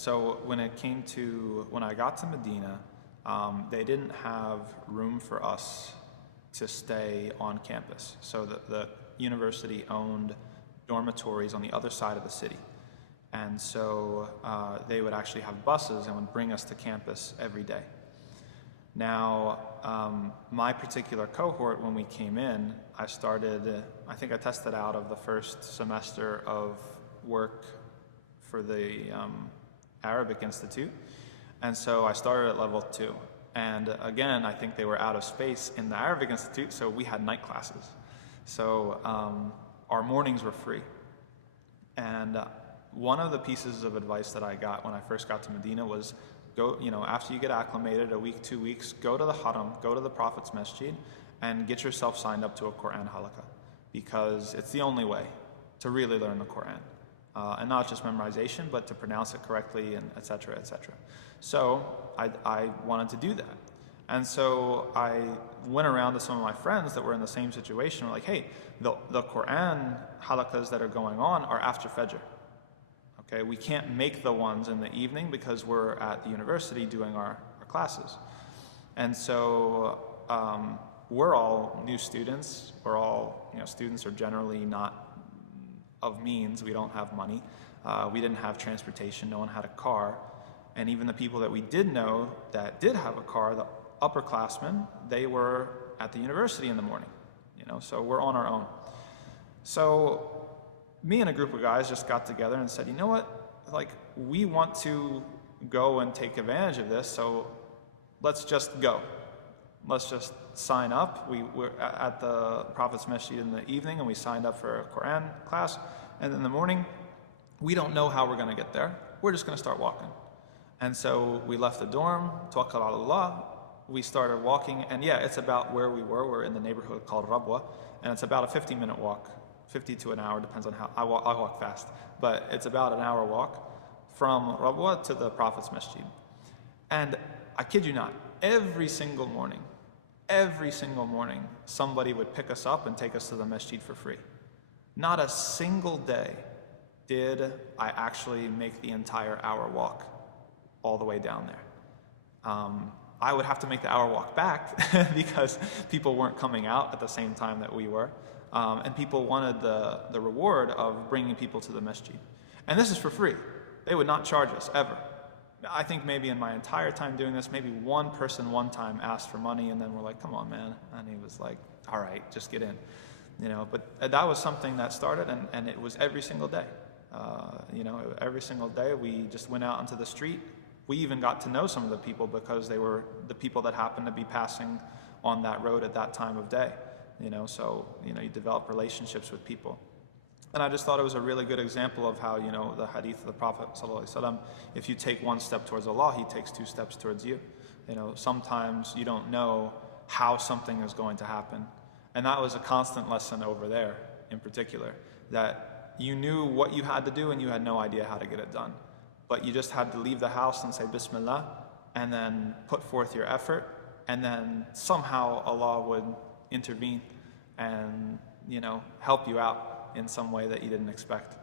So when I got to Medina, they didn't have room for us to stay on campus. So the university owned dormitories on the other side of the city. And so they would actually have buses and would bring us to campus every day. Now, my particular cohort, when we came in, I think I tested out of the first semester of work for the Arabic Institute. And so I started at level 2. And again, I think they were out of space in the Arabic Institute, so we had night classes. So our mornings were free. And one of the pieces of advice that I got when I first got to Medina was, go, after you get acclimated, a week, 2 weeks, go to the Haram, go to the Prophet's Masjid, and get yourself signed up to a Quran halaqah, because it's the only way to really learn the Quran. And not just memorization, but to pronounce it correctly, and et cetera, et cetera. So I wanted to do that. And so I went around to some of my friends that were in the same situation. We're like, hey, the Quran halaqahs that are going on are after Fajr. Okay, we can't make the ones in the evening because we're at the university doing our classes. And so we're all new students. We're all, students are generally not of means. We don't have money. We didn't have transportation. No one had a car. And even the people that we did know that did have a car, the upperclassmen, they were at the university in the morning. So we're on our own. So me and a group of guys just got together and said, you know what? We want to go and take advantage of this, so let's just go. Let's just sign up. We were at the Prophet's Masjid in the evening, and we signed up for a Quran class. And in the morning, we don't know how we're going to get there. We're just going to start walking. And so we left the dorm, tawakkal ala Allah. We started walking, and it's about where we were. We're in the neighborhood called Rabwa, and it's about a 50-minute walk, 50 to an hour, depends on how I walk fast. But it's about an hour walk from Rabwa to the Prophet's Masjid. And I kid you not, every single morning, somebody would pick us up and take us to the masjid for free. Not a single day did I actually make the entire hour walk all the way down there. I would have to make the hour walk back because people weren't coming out at the same time that we were. And people wanted the reward of bringing people to the masjid. And this is for free. They would not charge us, ever. I think maybe in my entire time doing this, maybe one person one time asked for money, and then we're like, come on, man. And he was like, all right, just get in. But that was something that started, and it was every single day. Every single day we just went out into the street. We even got to know some of the people because they were the people that happened to be passing on that road at that time of day. So you develop relationships with people. And I just thought it was a really good example of how, the hadith of the Prophet ﷺ, if you take one step towards Allah, He takes 2 steps towards you. Sometimes you don't know how something is going to happen. And that was a constant lesson over there in particular, that you knew what you had to do and you had no idea how to get it done. But you just had to leave the house and say Bismillah, and then put forth your effort, and then somehow Allah would intervene and help you out in some way that you didn't expect.